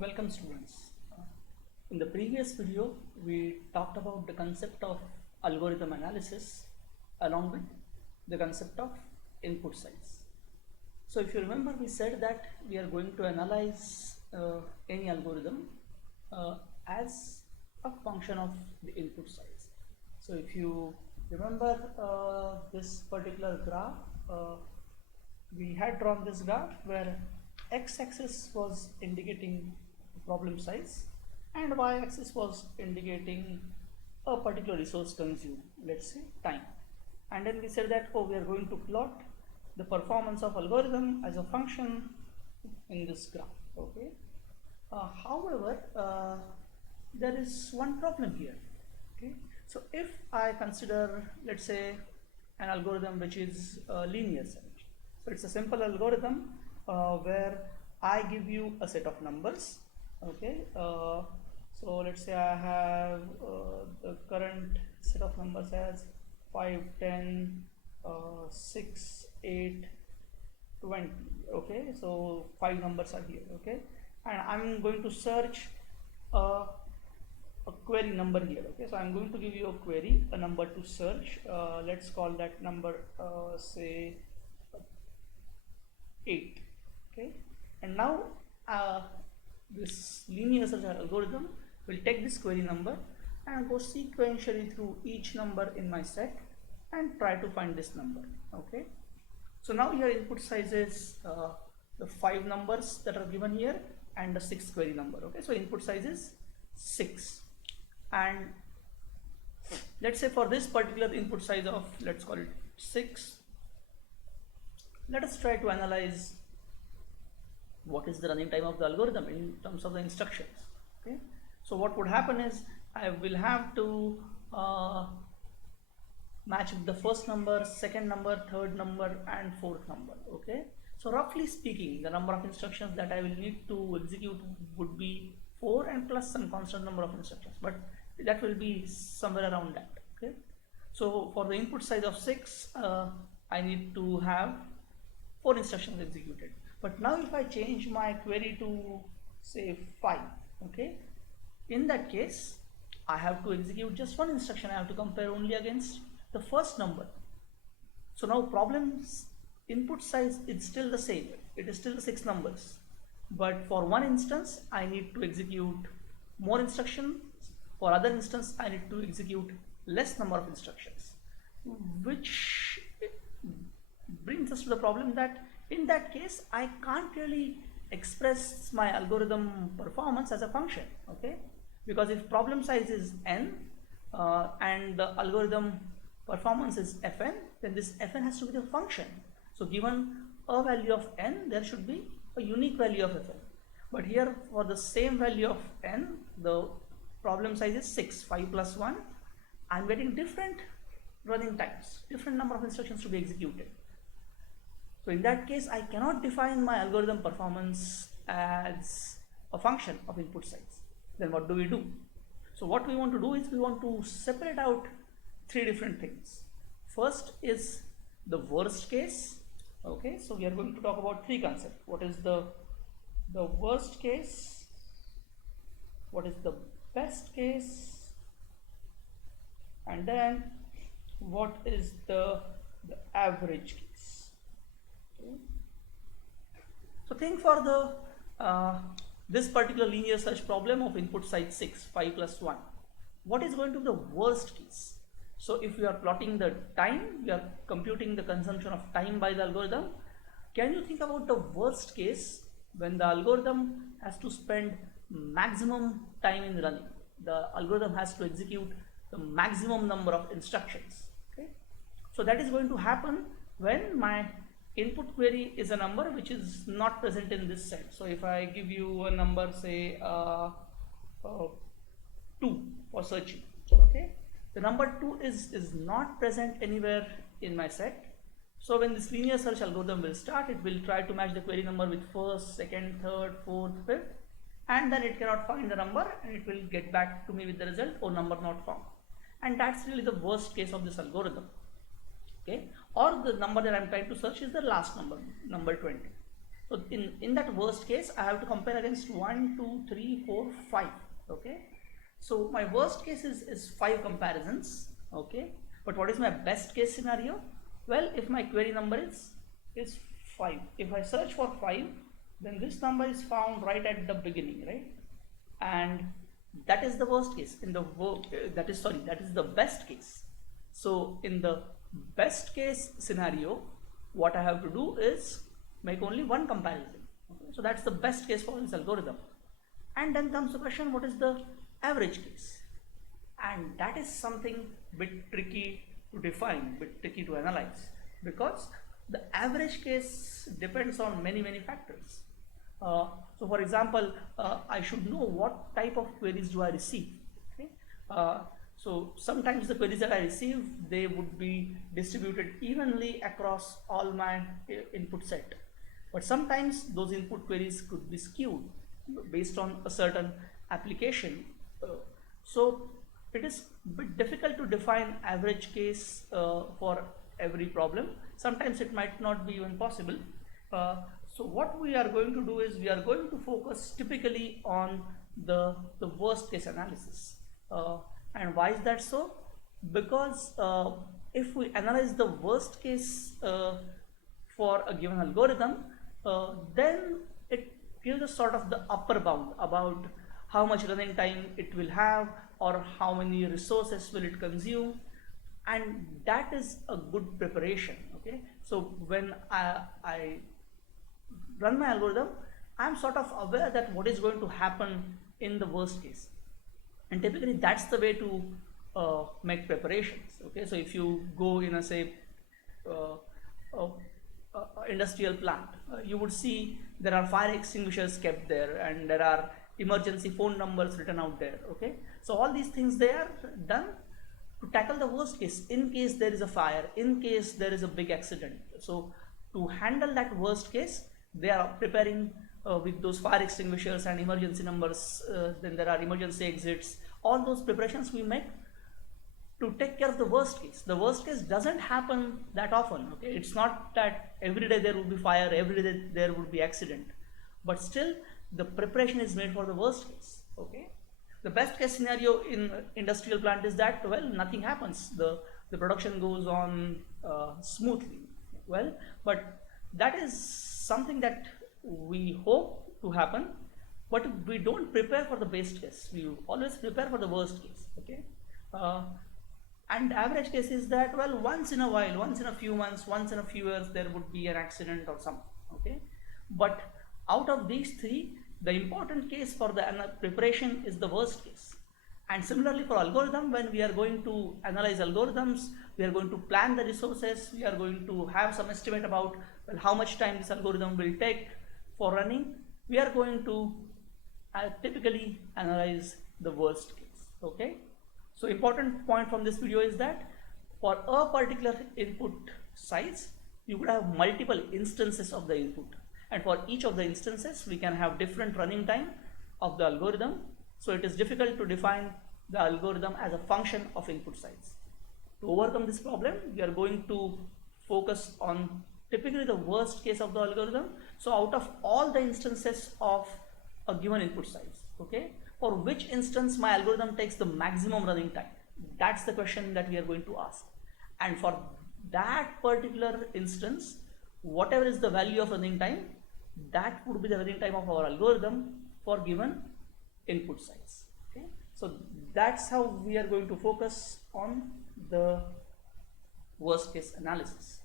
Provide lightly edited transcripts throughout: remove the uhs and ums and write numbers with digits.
Welcome students. In the previous video, we talked about the concept of algorithm analysis along with the concept of input size. So if you remember, we said that we are going to analyze any algorithm as a function of the input size. So if you remember this particular graph, we had drawn this graph where x-axis was indicating problem size and y-axis was indicating a particular resource consumed, let's say time. And then we said that we are going to plot the performance of algorithm as a function in this graph. Okay. However, there is one problem here. Okay. So if I consider, let's say, an algorithm which is linear search. So it's a simple algorithm where I give you a set of numbers. Okay, so let's say I have the current set of numbers as 5, 10, 6, 8, 20. Okay, so 5 numbers are here. Okay, and I'm going to search a query number here. Okay, so I'm going to give you a query, a number to search. Let's call that number say 8. Okay, and now this linear search algorithm will take this query number and go sequentially through each number in my set and try to find this number. Okay, so now your input size is the 5 numbers that are given here and the 6th query number. Okay, so input size is 6, and let's say for this particular input size of, let's call it 6, let us try to analyze what is the running time of the algorithm in terms of the instructions. Okay, so what would happen is I will have to match the first number, second number, third number and fourth number. Okay, so roughly speaking, the number of instructions that I will need to execute would be 4 and plus some constant number of instructions, but that will be somewhere around that. Okay, so for the input size of 6, I need to have 4 instructions executed. But now if I change my query to say 5, okay, in that case I have to execute just 1 instruction. I have to compare only against the first number. So now problem's input size is still the same, it is still the 6 numbers, but for one instance I need to execute more instructions, for other instance I need to execute less number of instructions, which brings us to the problem that in that case I can't really express my algorithm performance as a function. Okay, because if problem size is n and the algorithm performance is fn, then this fn has to be the function. So given a value of n, there should be a unique value of fn, but here for the same value of n, the problem size is 6, 5 plus 1, I'm getting different running times, different number of instructions to be executed. So in that case, I cannot define my algorithm performance as a function of input size. Then what do we do? So what we want to do is we want to separate out 3 different things. First is the worst case. Okay, so we are going to talk about 3 concepts. What is the worst case? What is the best case? And then what is the average case? So think for the this particular linear search problem of input size 6, 5 plus 1, what is going to be the worst case? So if you are plotting the time, you are computing the consumption of time by the algorithm, can you think about the worst case when the algorithm has to spend maximum time in running? The algorithm has to execute the maximum number of instructions. Okay, so that is going to happen when my input query is a number which is not present in this set. So if I give you a number, say 2 for searching, okay, the number 2 is not present anywhere in my set. So when this linear search algorithm will start, it will try to match the query number with first, second, third, fourth, fifth, and then it cannot find the number and it will get back to me with the result, or number not found. And that's really the worst case of this algorithm. Okay, or the number that I'm trying to search is the last number, number 20. So in that worst case, I have to compare against 1, 2, 3, 4, 5. Okay. So my worst case is 5 comparisons. Okay. But what is my best case scenario? Well, if my query number is 5, if I search for 5, then this number is found right at the beginning, right? And that is the worst case. That is the best case. So in the best case scenario, what I have to do is make only one comparison. Okay? So that's the best case for this algorithm. And then comes the question, what is the average case? And that is something bit tricky to define, bit tricky to analyze, because the average case depends on many factors. So for example, I should know what type of queries do I receive. Okay? So sometimes the queries that I receive, they would be distributed evenly across all my input set. But sometimes those input queries could be skewed based on a certain application. So it is a bit difficult to define average case for every problem. Sometimes it might not be even possible. So what we are going to do is we are going to focus typically on the worst case analysis. And why is that so? Because if we analyze the worst case for a given algorithm, then it gives us sort of the upper bound about how much running time it will have or how many resources will it consume, and that is a good preparation. Okay, so when I run my algorithm, I'm sort of aware that what is going to happen in the worst case, and typically that's the way to make preparations. Okay, so if you go in a say industrial plant, you would see there are fire extinguishers kept there and there are emergency phone numbers written out there. Okay, so all these things, they are done to tackle the worst case in case there is a fire, in case there is a big accident. So to handle that worst case, they are preparing with those fire extinguishers and emergency numbers. Then there are emergency exits. All those preparations we make to take care of the worst case. The worst case doesn't happen that often. Okay, it's not that every day there will be fire, every day there would be accident, but still the preparation is made for the worst case. Okay, the best case scenario in industrial plant is that, well, nothing happens, the production goes on smoothly. Well, but that is something that we hope to happen, but we don't prepare for the best case. We always prepare for the worst case. Okay, and average case is that, well, once in a while, once in a few months, once in a few years, there would be an accident or something. Okay, but out of these three, the important case for the preparation is the worst case. And similarly for algorithm, when we are going to analyze algorithms, we are going to plan the resources, we are going to have some estimate about, well, how much time this algorithm will take for running. We are going to typically analyze the worst case. Okay, so important point from this video is that for a particular input size, you could have multiple instances of the input, and for each of the instances we can have different running time of the algorithm. So it is difficult to define the algorithm as a function of input size. To overcome this problem, we are going to focus on typically the worst case of the algorithm. So out of all the instances of a given input size, okay, for which instance my algorithm takes the maximum running time? That's the question that we are going to ask. And for that particular instance, whatever is the value of running time, that would be the running time of our algorithm for given input size. Okay, so that's how we are going to focus on the worst case analysis.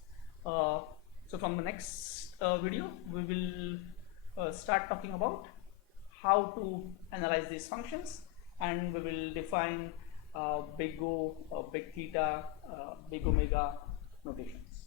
So from the next video, we will start talking about how to analyze these functions, and we will define big O, big theta, big omega notations.